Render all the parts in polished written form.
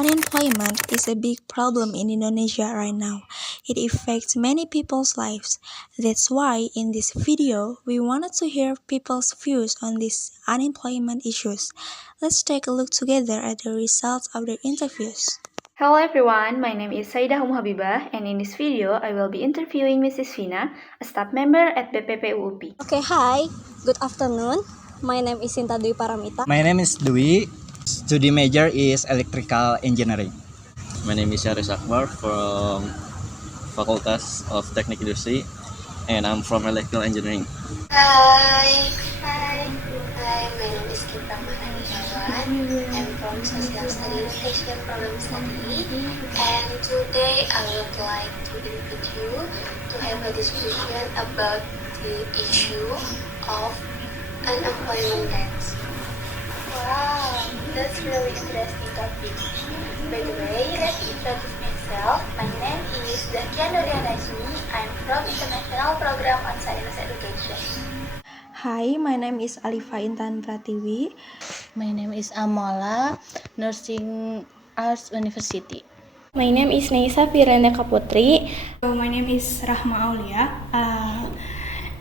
unemployment is a big problem in Indonesia right now. It affects many people's lives. That's why in this video, we wanted to hear people's views on these unemployment issues. Let's take a look together at the results of the interviews. Hello everyone, my name is Sayyidah Habibah, and in this video I will be interviewing Mrs. Vina, a staff member at BPP UUP. Okay, hi. Good afternoon. My name is Shinta Dwi Paramitha. My name is Dwi. Study major is electrical engineering. My name is Yaris Akbar from Facultas of Teknik Industri, and I'm from electrical engineering. Hi. My name is Irawan. I'm from Social Study Education Program Study, and today I would like to invite you to have a discussion about the issue of unemployment rates. Wow, that's really interesting topic. By the way, let me introduce myself. My name is Najmi. I'm from International Program on Science Education. Hi, my name is Alifah Intan Pratiwi. My name is Amola, Nursing Arts University. My name is Neysa Putri. My name is Rahma Aulia.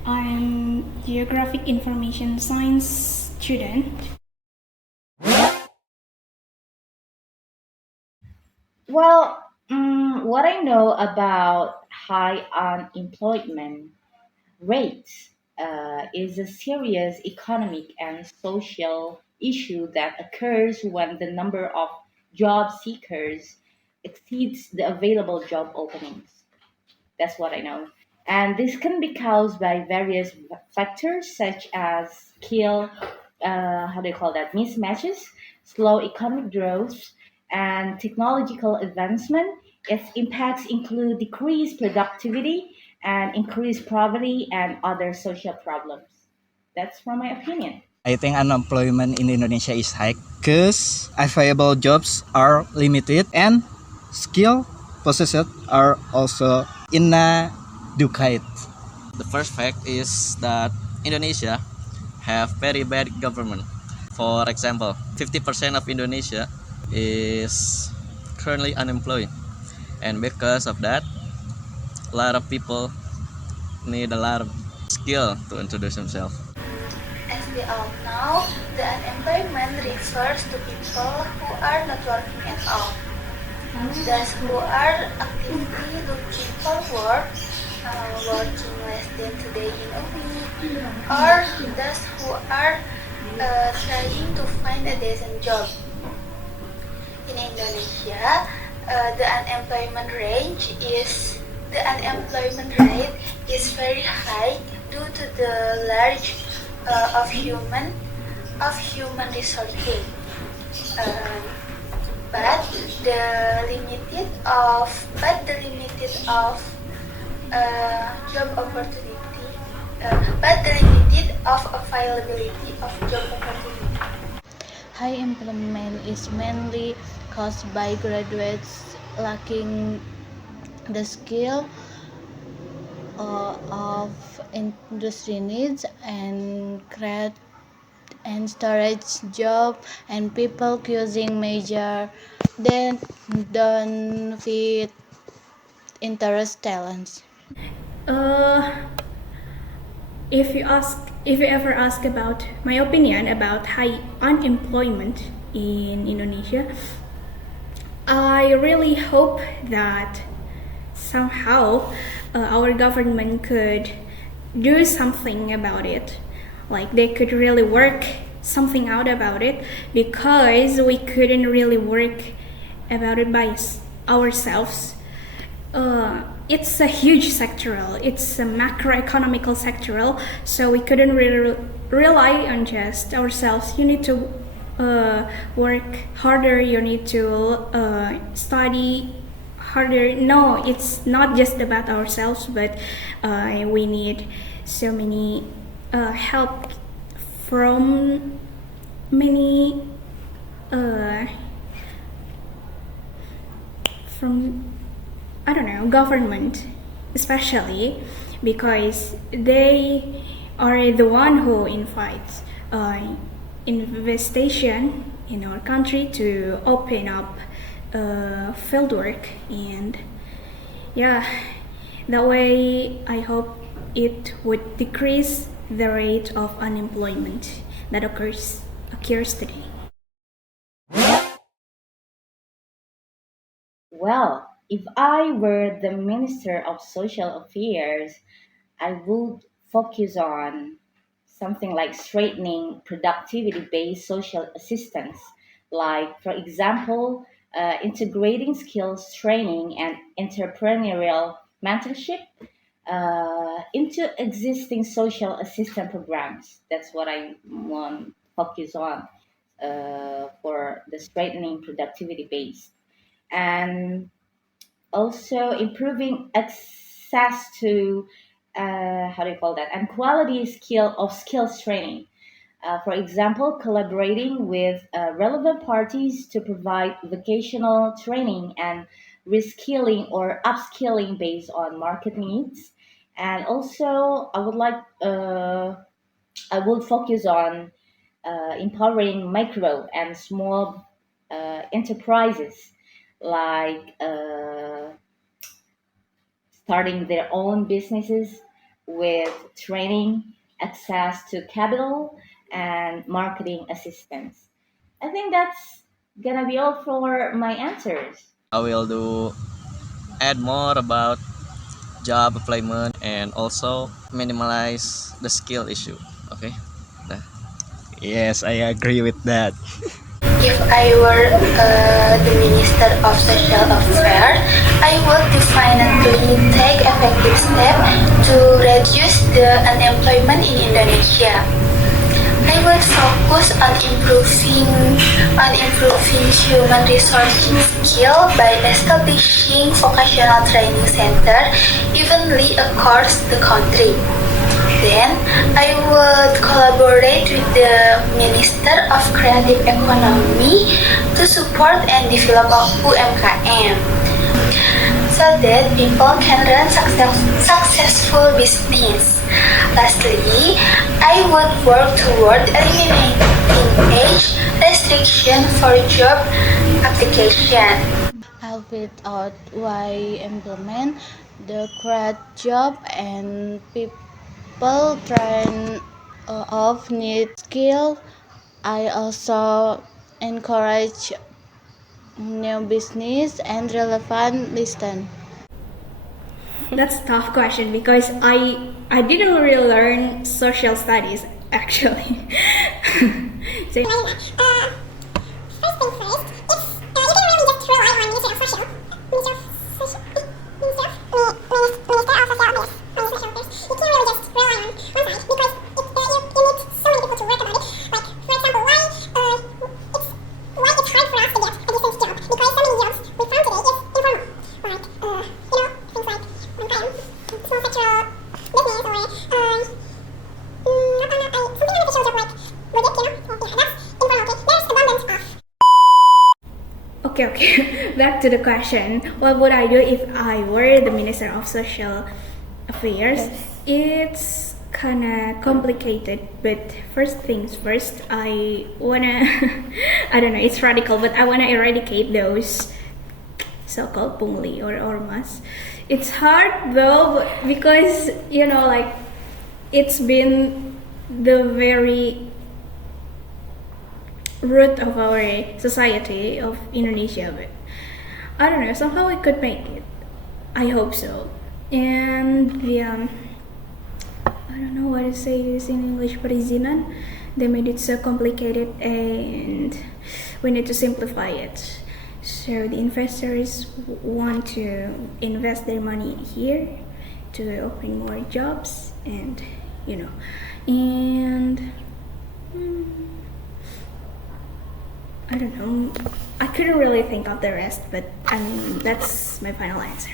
I'm Geographic Information Science student. Well, what I know about high unemployment rates is a serious economic and social issue that occurs when the number of job seekers exceeds the available job openings. That's what I know. And this can be caused by various factors such as skill, mismatches, slow economic growth, and technological advancement. Its impacts include decreased productivity and increased poverty and other social problems. That's from my opinion. I think unemployment in Indonesia is high because available jobs are limited and skill possessed are also inadequate. The first fact is that Indonesia have very bad government. For example, 50% of Indonesia is currently unemployed, and because of that, a lot of people need a lot of skill to introduce themselves. As we all know, the unemployment refers to people who are not working at all. Those who are actively looking for work, working less than 2 days in a week, or those who are trying to find a decent job. In Indonesia, the unemployment rate is very high due to the large of human resources. But the limited of job opportunity, availability of job opportunity. High employment is mainly caused by graduates lacking the skill of industry needs and create and storage job, and people using major that don't fit interest talents. If you ever ask about my opinion about high unemployment in Indonesia, I really hope that somehow our government could do something about it. Like they could really work something out about it, because we couldn't really work about it by ourselves. It's a huge sectoral, it's a macroeconomical sectoral, so we couldn't really rely on just ourselves. You need to work harder, you need to study harder. No, it's not just about ourselves, but we need so many help from many government, especially because they are the one who invites investigation in our country to open up field work, and yeah, that way I hope it would decrease the rate of unemployment that occurs today. Well, if I were the Minister of Social Affairs, I would focus on something like straightening productivity based social assistance, like, for example, integrating skills training and entrepreneurial mentorship into existing social assistance programs. That's what I want to focus on for the straightening productivity base. And also improving access to how do you call that, and quality skills training, for example, collaborating with relevant parties to provide vocational training and reskilling or upskilling based on market needs. And also I would focus on empowering micro and small enterprises, like starting their own businesses with training, access to capital, and marketing assistance. I think that's gonna be all for my answers. I will do add more about job employment and also minimize the skill issue. Okay. Nah. Yes, I agree with that. If I were the Minister of Social Affairs, I would definitely take effective steps to reduce the unemployment in Indonesia. I would focus on improving human resources skill by establishing vocational training center evenly across the country. Then, I would collaborate with the Minister of Creative Economy to support and develop UMKM so that people can run successful business. Lastly, I would work toward eliminating age restriction for job application. Help it out why implement the create job and people train of need skill. I also encourage new business and relevant listen. That's a tough question because I didn't really learn social studies actually. So, okay. Back to the question. What would I do if I were the Minister of Social Affairs? It's kind of complicated, but first things first, I wanna, I don't know, it's radical, but I wanna eradicate those so-called pungli or ormas. It's hard though, because, like, it's been the very root of our society of Indonesia, but I don't know, somehow we could make it. I hope so. And yeah, I don't know what to say this in English, perizinan. They made it so complicated and we need to simplify it. So the investors want to invest their money here to open more jobs and I don't know. I couldn't really think of the rest, but that's my final answer.